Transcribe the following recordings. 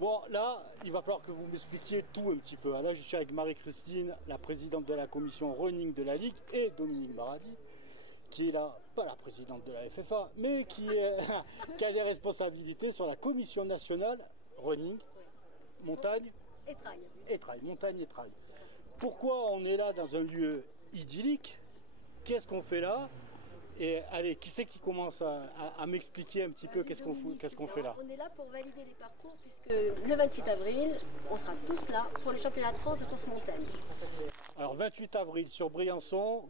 Bon, là, il va falloir que vous m'expliquiez tout un petit peu. Là, je suis avec Marie-Christine, la présidente de la commission running de la Ligue, et Dominique Baradi, qui est là, pas la présidente de la FFA, mais qui a des responsabilités sur la commission nationale running, montagne et trail, montagne et trail. Pourquoi on est là dans un lieu idyllique? Qu'est-ce qu'on fait là? Et allez, qui c'est qui commence à m'expliquer un petit peu qu'est-ce qu'on fait là? On est là pour valider les parcours puisque le 28 avril, on sera tous là pour les championnats de France de course montagne. Alors 28 avril sur Briançon,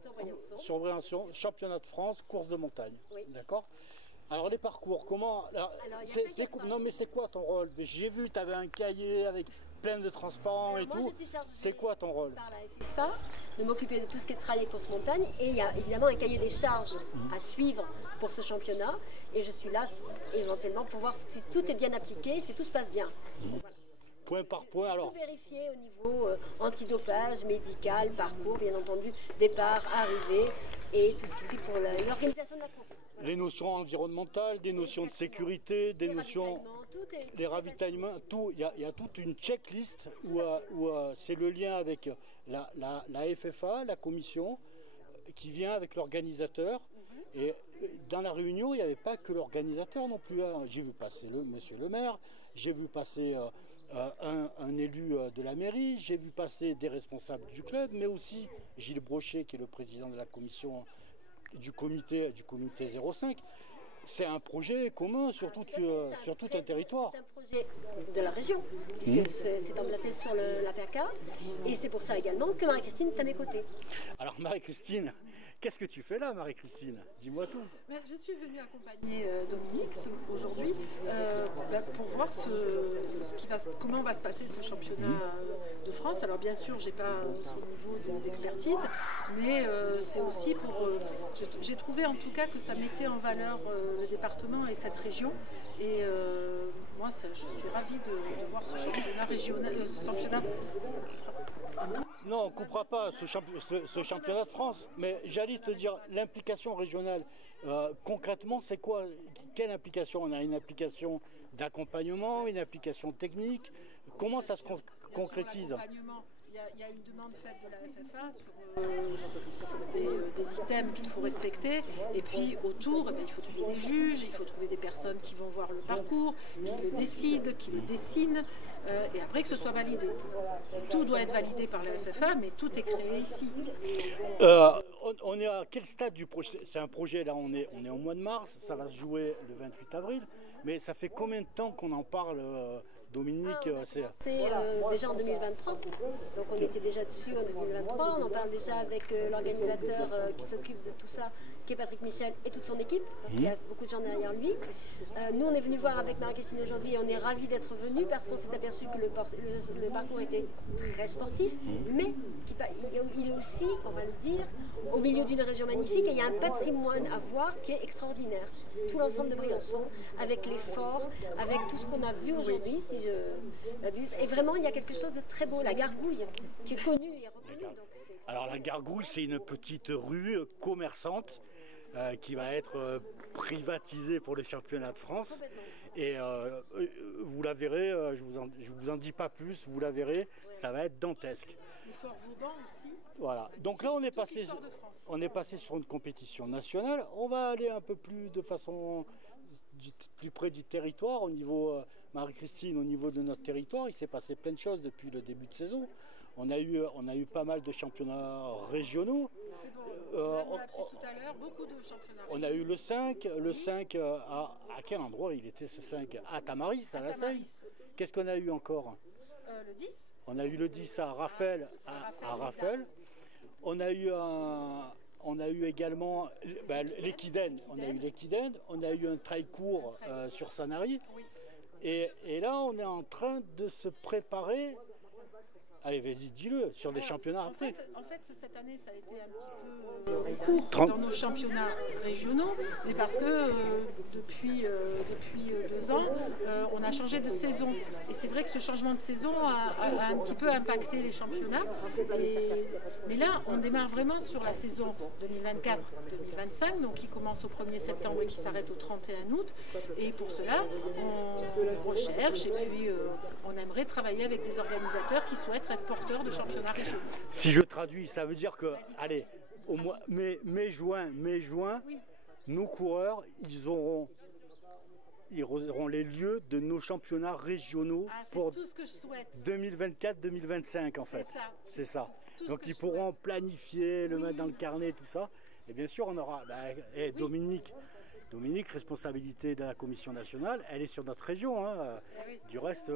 championnat de France, course de montagne. Oui. D'accord. Alors les parcours, comment... non mais c'est quoi ton rôle? J'ai vu, tu avais un cahier avec plein de transparents et tout. C'est quoi ton rôle? Par la FFA, de m'occuper de tout ce qui est trail et course montagne. Et il y a évidemment un cahier des charges à suivre pour ce championnat. Et je suis là éventuellement pour voir si tout est bien appliqué, si tout se passe bien. Voilà. Point par point, alors. Tout vérifier au niveau antidopage, médical, parcours, bien entendu, départ, arrivée et tout ce qui suit pour l'organisation de la course. Voilà. Les notions environnementales, des notions de sécurité, des notions, les ravitaillements, tout. Il y a toute une checklist où c'est le lien avec la FFA, la commission, qui vient avec l'organisateur. Et dans la réunion, il n'y avait pas que l'organisateur non plus. Hein. J'ai vu passer monsieur le maire, j'ai vu passer un élu de la mairie, j'ai vu passer des responsables du club, mais aussi Gilles Brochet, qui est le président de la commission du comité 05. C'est un projet commun sur tout un territoire. C'est un projet de la région, puisque c'est emboîté sur la PACA, et c'est pour ça également que Marie-Christine est à mes côtés. Alors Marie-Christine, qu'est-ce que tu fais là, Marie-Christine? Dis-moi tout. Je suis venue accompagner Dominique aujourd'hui pour voir comment va se passer ce championnat de France. Alors bien sûr, j'ai pas son niveau d'expertise, mais c'est aussi pour... j'ai trouvé en tout cas que ça mettait en valeur le département et cette région. Et moi, je suis ravie de voir ce championnat régional, ce championnat... Non, on ne coupera pas ce championnat de France, mais j'allais te dire, l'implication régionale, concrètement, c'est quoi? Quelle implication? On a une application d'accompagnement, une application technique. Comment ça se concrétise? Il y a une demande faite de la FFA sur des items qu'il faut respecter, et puis autour, il faut trouver des juges, il faut trouver des personnes qui vont voir le parcours, qui le décident, qui le dessinent, et après que ce soit validé. Tout doit être validé par la FFA, mais tout est créé ici. On est à quel stade du projet? C'est un projet, là on est au mois de mars, ça va se jouer le 28 avril, mais ça fait combien de temps qu'on en parle, Dominique? C'est déjà en 2023, donc on était déjà dessus en 2023, on en parle déjà avec l'organisateur qui s'occupe de tout ça, qui est Patrick Michel et toute son équipe, parce qu'il y a beaucoup de gens derrière lui. Nous on est venu voir avec Marie-Christine aujourd'hui et on est ravis d'être venus parce qu'on s'est aperçu que le parcours était très sportif, mais il est aussi, on va le dire, au milieu d'une région magnifique, et il y a un patrimoine à voir qui est extraordinaire. Tout l'ensemble de Briançon, avec les forts, avec tout ce qu'on a vu aujourd'hui, si je m'abuse. Et vraiment, il y a quelque chose de très beau, la Gargouille, qui est connue et reconnue. Alors la Gargouille, c'est une petite rue commerçante qui va être privatisée pour les championnats de France. Et vous la verrez, je vous en dis pas plus, vous la verrez, ça va être dantesque. Le Fort Vauban aussi. Voilà, donc là on est passé sur une compétition nationale. On va aller un peu plus de façon plus près du territoire, au niveau, Marie-Christine, au niveau de notre territoire. Il s'est passé plein de choses depuis le début de saison. On a eu pas mal de championnats régionaux. On a tout à l'heure beaucoup de championnats. On a eu le 5 à quel endroit il était ce 5? À Tamaris, à la Seine. Qu'est-ce qu'on a eu encore? Le 10. On a eu le 10 à Raphaël, à Raphaël. On a eu également l'Equiden. On a eu l'Equiden. On a eu un trail court sur Sanary. Oui. Et là, on est en train de se préparer. Allez, vas-y, dis-le, sur les championnats après. En fait, cette année, ça a été un petit peu court dans nos championnats régionaux, mais parce que depuis 2 ans, on a changé de saison. Et c'est vrai que ce changement de saison a un petit peu impacté les championnats. Mais là, on démarre vraiment sur la saison 2024-2025, donc qui commence au 1er septembre et qui s'arrête au 31 août. Et pour cela, on recherche et puis on aimerait travailler avec des organisateurs qui souhaitent être porteurs de championnats régionaux. Si je traduis, ça veut dire que, allez, au mois mai-juin, Oui. nos coureurs, ils auront les lieux de nos championnats régionaux pour tout ce que je souhaite. 2024-2025 en fait. C'est ça. Donc ils pourront planifier, le mettre dans le carnet, tout ça. Et bien sûr, on aura Dominique, responsabilité de la commission nationale, elle est sur notre région. Hein. Oui. Du reste,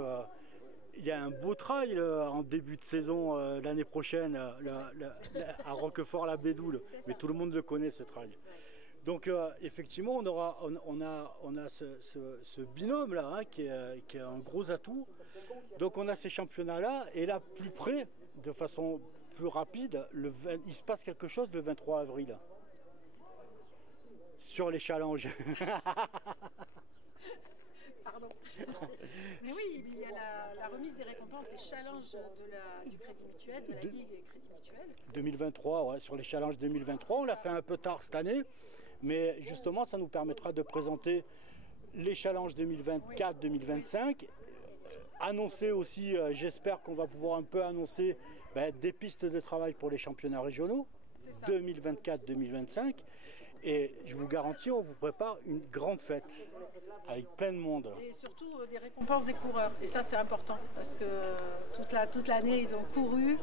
il y a un beau trail en début de saison l'année prochaine à Roquefort-la-Bédoule. Mais tout le monde le connaît, ce trail. Donc effectivement, on a ce binôme-là hein, qui est un gros atout. Donc on a ces championnats-là, et là, plus près, de façon plus rapide, il se passe quelque chose le 23 avril. Sur les challenges. Pardon. Mais oui, il y a la remise des récompenses des challenges du Crédit Mutuel, de la Ligue Crédit Mutuel. 2023, ouais, sur les challenges 2023, on l'a fait un peu tard cette année, mais justement, ça nous permettra de présenter les challenges 2024-2025. Annoncer aussi, j'espère qu'on va pouvoir un peu annoncer des pistes de travail pour les championnats régionaux 2024-2025. Et je vous garantis, on vous prépare une grande fête avec plein de monde. Et surtout des récompenses des coureurs. Et ça, c'est important parce que toute l'année, ils ont couru.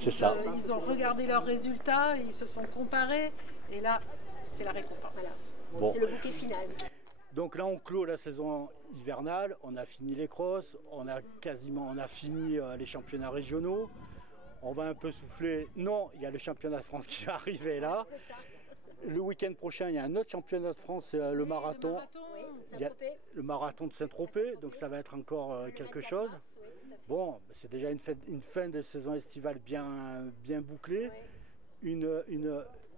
C'est ça. Ils ont regardé leurs résultats, ils se sont comparés. Et là, c'est la récompense. Voilà. Bon. C'est le bouquet final. Donc là, on clôt la saison hivernale. On a fini les crosses. On a fini les championnats régionaux. On va un peu souffler. Non, il y a le championnat de France qui va arriver là. Le week-end prochain, il y a un autre championnat de France, le marathon. Il y a le marathon de Saint-Tropez, donc ça va être encore quelque chose. Bon, c'est déjà une fin de saison estivale bien bouclée, une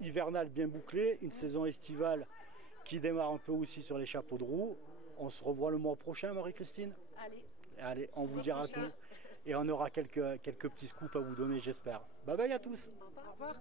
hivernale bien bouclée, une saison estivale qui démarre un peu aussi sur les chapeaux de roue. On se revoit le mois prochain, Marie-Christine. Allez, on vous dira tout. Et on aura quelques petits scoops à vous donner, j'espère. Bye bye à tous. Au revoir.